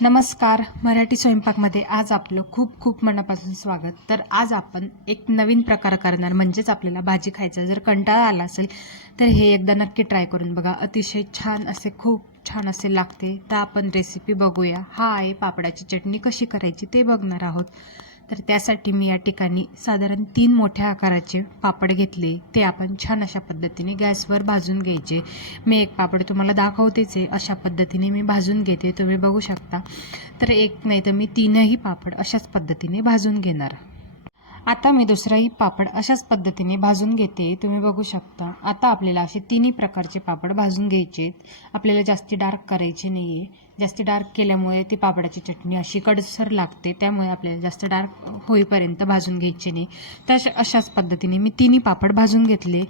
नमस्कार मराठी स्वयंपाकमध्ये आज आपलं खूप खूप मनापासून स्वागत. तर आज आपण एक नवीन प्रकार करणार म्हणजेच आपल्याला भाजी खायचा. जर कंटाळा आला असेल तर हे एकदा नक्की ट्राय करून बघा. अतिशय छान असे खूप छान असे लागते. तर आपण रेसिपी बघूया. हा आहे पापडाची चटणी कशी करायची ते बघणार आहोत. तर त्यासाठी मी या ठिकाणी साधारण तीन मोठ्या आकाराचे पापड घेतले. ते आपण छान अशा पद्धतीने गॅसवर भाजून घ्यायचे. मी एक पापड तुम्हाला दाखवतेच आहे. अशा पद्धतीने मी भाजून घेते. तुम्ही बघू शकता. तर एक नाही तर मी तीनही पापड अशाच पद्धतीने भाजून घेणार. आता मी दुसराही पापड अशाच पद्धतीने भाजून घेते. तुम्ही बघू शकता. आता आपल्याला असे तिन्ही प्रकारचे पापड भाजून घ्यायचे आहेत आपल्याला जास्ती डार्क करायचे नाही आहे जास्ती डार्क केल्यामुळे ती पापडाची चटणी अशी कडसर लागते. त्यामुळे आपल्याला जास्त डार्क होईपर्यंत भाजून घ्यायचे नाही. तर अशाच पद्धतीने मी तिन्ही पापड भाजून घेतले.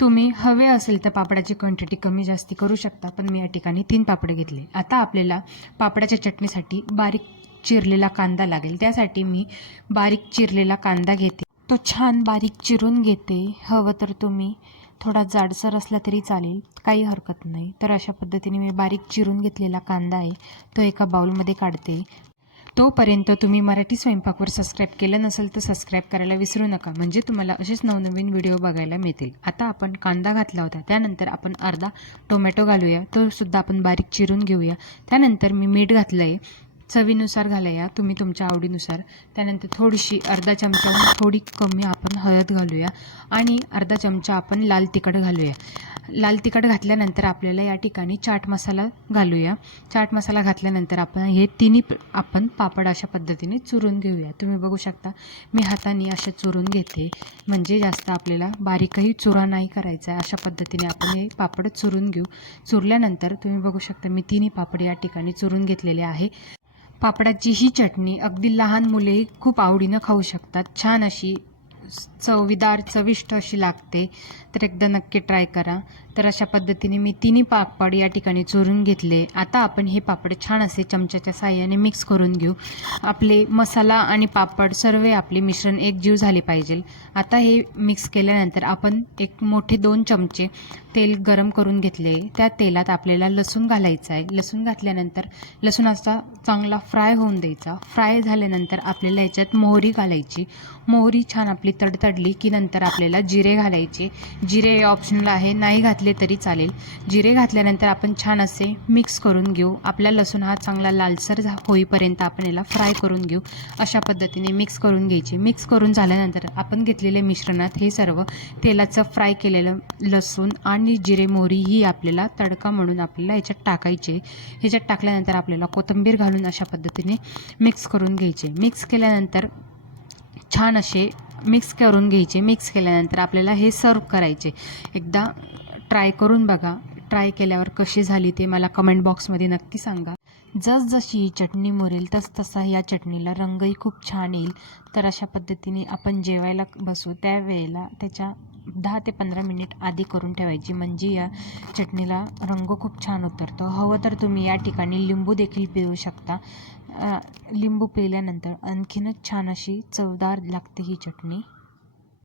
तुम्ही हवे असेल तर पापडाची क्वांटिटी कमी जास्ती करू शकता पण मी या ठिकाणी तीन पापड घेतले. आता आपल्याला पापडाच्या चटणीसाठी बारीक चिरलेला कांदा लागेल. त्यासाठी मी बारीक चिरलेला कांदा घेते. तो छान बारीक चिरून घेते. हवं तर तुम्ही थोडा जाडसर असला तरी चालेल. काही हरकत नाही. तर अशा पद्धतीने मी बारीक चिरून घेतलेला कांदा आहे तो एका बाउलमध्ये काढते. तोपर्यंत तुम्ही मराठी स्वयंपाकवर सबस्क्राईब केलं नसेल तर सबस्क्राईब करायला विसरू नका. म्हणजे तुम्हाला असेच नवनवीन व्हिडिओ बघायला मिळतील. आता आपण कांदा घातला होता. त्यानंतर आपण अर्धा टोमॅटो घालूया. तो सुद्धा आपण बारीक चिरून घेऊया. त्यानंतर मी मीठ घातलं आहे चवीनुसार घालूया तुम्ही तुमच्या आवडीनुसार. त्यानंतर थोडीशी अर्धा चमचा थोडी कमी आपण हळद घालूया आणि अर्धा चमचा आपण लाल तिखट घालूया. लाल तिखट घातल्यानंतर आपल्याला या ठिकाणी चाट मसाला घालूया. चाट मसाला घातल्यानंतर आपण हे तिन्ही आपण पापड अशा पद्धतीने चुरून घेऊया. तुम्ही बघू शकता मी हाताने असे चुरून घेते. म्हणजे जास्त आपल्याला बारीकही चुरा नाही करायचा आहे अशा पद्धतीने आपण हे पापड चुरून घेऊ. चुरल्यानंतर तुम्ही बघू शकता मी तिन्ही पापड या ठिकाणी चुरून घेतलेले आहे. पापडाची ही चटणी. अगदी लहान मुलेही खूप आवडीनं खाऊ शकतात. छान अशी चवीदार चविष्ट अशी लागते. तर एकदा नक्की ट्राय करा. तर अशा पद्धतीने मी तिन्ही पापड या ठिकाणी चोरून घेतले. आता आपण हे पापड छान असे चमच्याच्या साह्याने मिक्स करून घेऊ. आपले मसाला आणि पापड सर्व आपले मिश्रण एक जीव झाले पाहिजे. आता हे मिक्स केल्यानंतर आपण एक मोठे दोन चमचे तेल गरम करून घेतले. त्या तेलात आपल्याला लसूण घालायचं आहे. लसूण घातल्यानंतर लसूणाचा चांगला फ्राय होऊन द्यायचा. फ्राय झाल्यानंतर आपल्याला याच्यात मोहरी घालायची. मोहरी छान आपली तडतडली की नंतर आपल्याला जिरे घालायचे. जिरे ऑप्शनल आहे नाही घातले तरी चालेल. जिरे घातल्यानंतर आपण छान असे मिक्स करून घेऊ. आपला लसूण हा चांगला लालसर झा होईपर्यंत आपण याला फ्राय करून घेऊ. अशा पद्धतीने मिक्स करून घ्यायचे. मिक्स करून झाल्यानंतर आपण घेतलेल्या मिश्रणात हे सर्व तेलाचं फ्राय केलेलं लसूण आणि जिरे मोहरी ही आपल्याला तडका म्हणून आपल्याला याच्यात टाकायचे. ह्याच्यात टाकल्यानंतर आपल्याला कोथिंबीर घालून अशा पद्धतीने मिक्स करून घ्यायचे. मिक्स केल्यानंतर छान असे मिक्स करून घ्यायचे. मिक्स केल्यानंतर आपल्याला हे सर्व करायचे. एकदा ट्राय करून बघा. ट्राय केल्यावर कशी झाली ते मला कमेंट बॉक्समध्ये नक्की सांगा. जसजशी ही चटणी मुरेल तसतसा या चटणीला रंगही खूप छान येईल. तर अशा पद्धतीने आपण जेवायला बसू. त्यावेळेला त्याच्या दहा ते पंधरा मिनिट आधी करून ठेवायची. म्हणजे या चटणीला रंग खूप छान उतरतो. हवं तर तुम्ही या ठिकाणी लिंबू देखील पिळू शकता. लिंबू पिल्यानंतर आणखीनच छान अशी चवदार लागते ही चटणी.